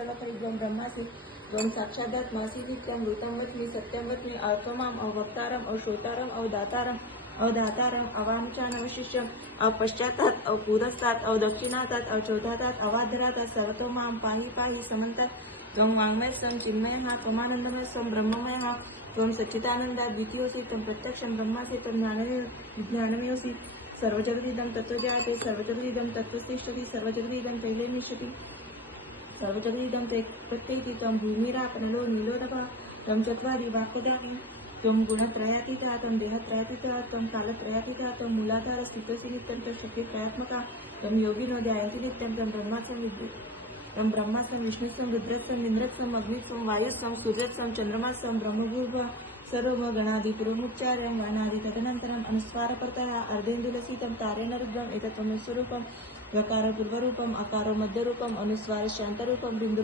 सर्वकैद्वं ब्रह्मासि त्वं साक्षादात्मासि नित्यं ऋतं वच्मि सत्यं वच्मि अत्वमाम् अवक्तारम् अवश्रोतारम् अवदातारम् अवधातारम् अवाञ्छानवशिष्यम् अपश्चातात् अपुरस्तात् अवदक्षिणातात् अवचोधातात् अवाधरातात् सर्वतो मां पाहि पाहि समन्तात् त्वं वाङ्मयः सं चिन्मयः त्वमानन्दमयः सं ब्रह्ममयः त्वं सच्चिदानन्दात् द्वितीयोऽसि त्वं प्रत्यक्षं ब्रह्मासि त्वं ज्ञानमयोऽसि सर्वजगदिदं तत्त्वजाते सर्वजगदिदं तत्त्वतिष्ठति सर्वजगदिदं तैलेनिष्यति सर्वजगदिदं प्रत्येति त्वं भूमिरापनलो नीलोरभा त्वं चत्वारि वाक्पदानि त्वं गुणत्रयातीता त्वं देहत्रयातीता त्वं कालत्रयातीता त्वं मूलाधार स्थितोऽसि नित्यं त्वं शक्तित्रयात्मका त्वं योगिनो ध्यायन्ति नित्यं त्वं ब्रह्मासं विष्णुसं रुद्रसं इन्द्रसं अग्निसं वायुसं सूर्यसं चन्द्रमासं ब्रह्मभूर्भुवः सर्वमगणादिपुरमुच्चार्यं वानादि तदनन्तरम् अनुस्वारपर्तः अर्धेन्दुलसितं तारेण रुद्रम् एतत् त्वमेव स्वरूपं वकार पूर्वरूपम् अकारो मध्यरूपम् अनुस्वार शान्तरूपं बिन्दु